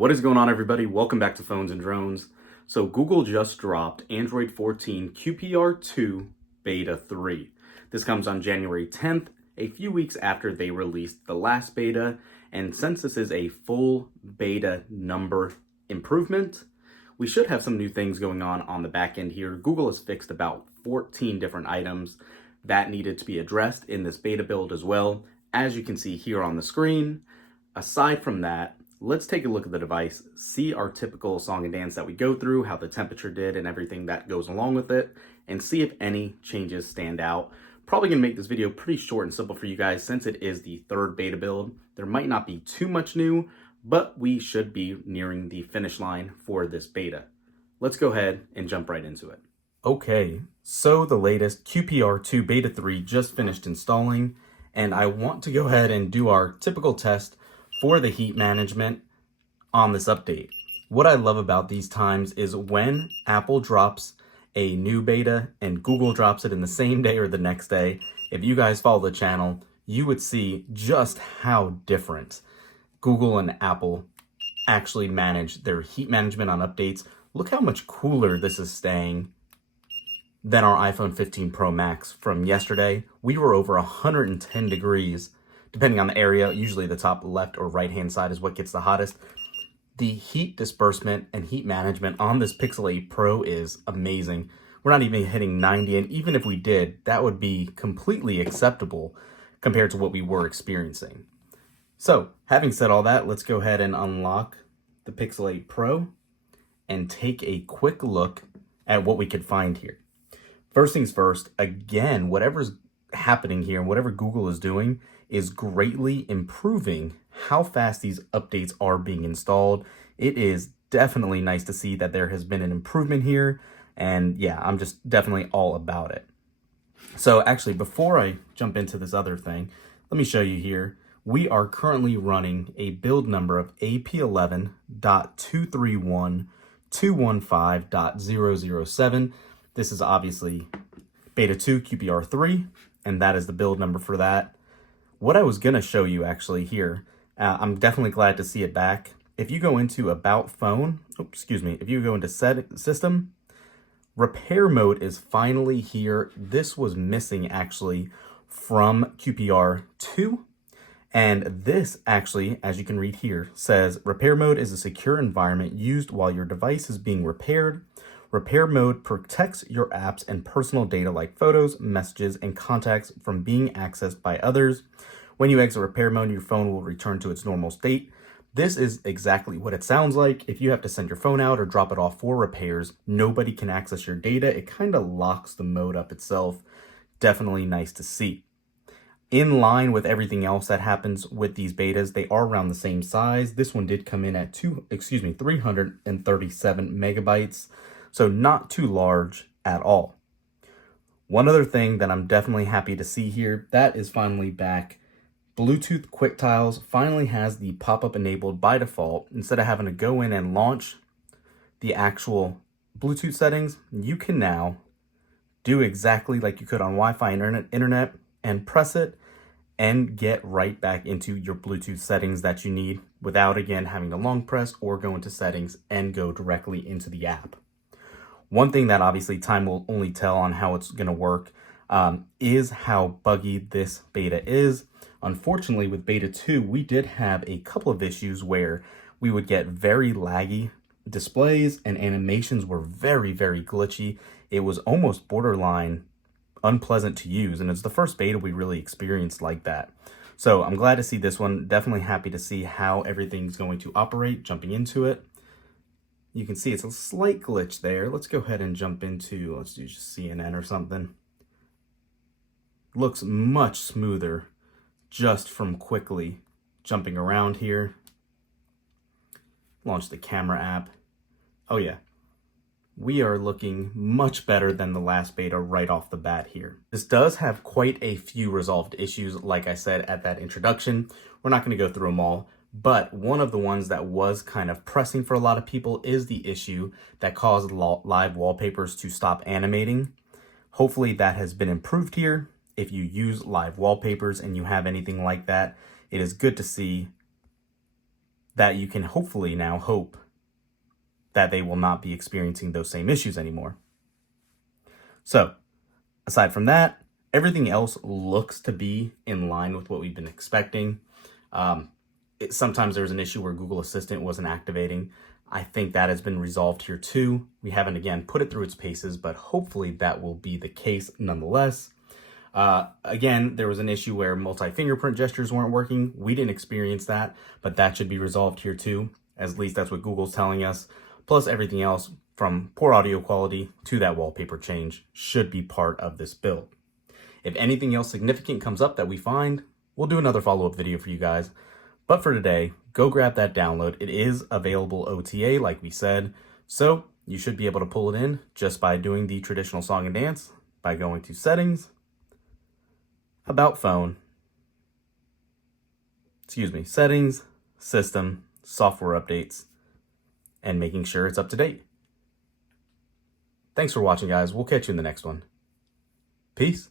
What is going on, everybody? Welcome back to Phones and Drones. So Google just dropped Android 14 QPR2 Beta 3. This comes on January 10th, a few weeks after they released the last beta. And since this is a full beta number improvement, we should have some new things going on the back end here. Google has fixed about 14 different items that needed to be addressed in this beta build as well, as you can see here on the screen. Aside from that, let's take a look at the device, see our typical song and dance that we go through, how the temperature did and everything that goes along with it, and see if any changes stand out. Probably gonna make this video pretty short and simple for you guys since it is the third beta build. There might not be too much new, but we should be nearing the finish line for this beta. Let's go ahead and jump right into it. Okay, so the latest QPR2 Beta 3 just finished installing, and I want to go ahead and do our typical test for the heat management on this update. What I love about these times is when Apple drops a new beta and Google drops it in the same day or the next day, if you guys follow the channel, you would see just how different Google and Apple actually manage their heat management on updates. Look how much cooler this is staying than our iPhone 15 Pro Max from yesterday. We were over 110 degrees. Depending on the area, usually the top left or right-hand side is what gets the hottest. The heat disbursement and heat management on this Pixel 8 Pro is amazing. We're not even hitting 90, and even if we did, that would be completely acceptable compared to what we were experiencing. So, having said all that, let's go ahead and unlock the Pixel 8 Pro and take a quick look at what we could find here. First things first, again, whatever's happening here, whatever Google is doing, is greatly improving how fast these updates are being installed. It is definitely nice to see that there has been an improvement here, and yeah, I'm just definitely all about it. So actually, before I jump into this other thing, let me show you here. We are currently running a build number of AP11.231.215.007. This is obviously Beta 2 QPR3, and that is the build number for that. What I was going to show you actually here, I'm definitely glad to see it back. If you go into About Phone, if you go into System, repair mode is finally here. This was missing actually from QPR2. And this actually, as you can read here, says repair mode is a secure environment used while your device is being repaired. Repair mode protects your apps and personal data like photos, messages, and contacts from being accessed by others. When you exit repair mode, your phone will return to its normal state. This is exactly what it sounds like. If you have to send your phone out or drop it off for repairs, nobody can access your data. It kind of locks the mode up itself. Definitely nice to see. In line with everything else that happens with these betas, they are around the same size. This one did come in at 337 megabytes. So not too large at all. One other thing that I'm definitely happy to see here, that is finally back. Bluetooth Quick Tiles finally has the pop-up enabled by default. Instead of having to go in and launch the actual Bluetooth settings, you can now do exactly like you could on Wi-Fi and internet and press it and get right back into your Bluetooth settings that you need without, again, having to long press or go into settings and go directly into the app. One thing that obviously time will only tell on how it's going to work is how buggy this beta is. Unfortunately, with Beta 2, we did have a couple of issues where we would get very laggy displays and animations were very, very glitchy. It was almost borderline unpleasant to use, and it's the first beta we really experienced like that. So I'm glad to see this one. Definitely happy to see how everything's going to operate jumping into it. You can see it's a slight glitch there. Let's go ahead and jump into, let's do just CNN or something. Looks much smoother just from quickly jumping around here. Launch the camera app. Oh yeah, we are looking much better than the last beta right off the bat here. This does have quite a few resolved issues, like I said at that introduction. We're not going to go through them all. But one of the ones that was kind of pressing for a lot of people is the issue that caused live wallpapers to stop animating. Hopefully that has been improved here. If you use live wallpapers and you have anything like that, it is good to see that you can hopefully now hope that they will not be experiencing those same issues anymore. So, aside from that, everything else looks to be in line with what we've been expecting. Sometimes there was an issue where Google Assistant wasn't activating. I think that has been resolved here too. We haven't, again, put it through its paces, but hopefully that will be the case nonetheless. Again, there was an issue where multi-fingerprint gestures weren't working. We didn't experience that, but that should be resolved here too. At least that's what Google's telling us. Plus everything else from poor audio quality to that wallpaper change should be part of this build. If anything else significant comes up that we find, we'll do another follow-up video for you guys. But for today, go grab that download. It is available OTA, like we said. So you should be able to pull it in just by doing the traditional song and dance by going to Settings, About Phone, Settings, System, Software Updates, and making sure it's up to date. Thanks for watching, guys. We'll catch you in the next one. Peace.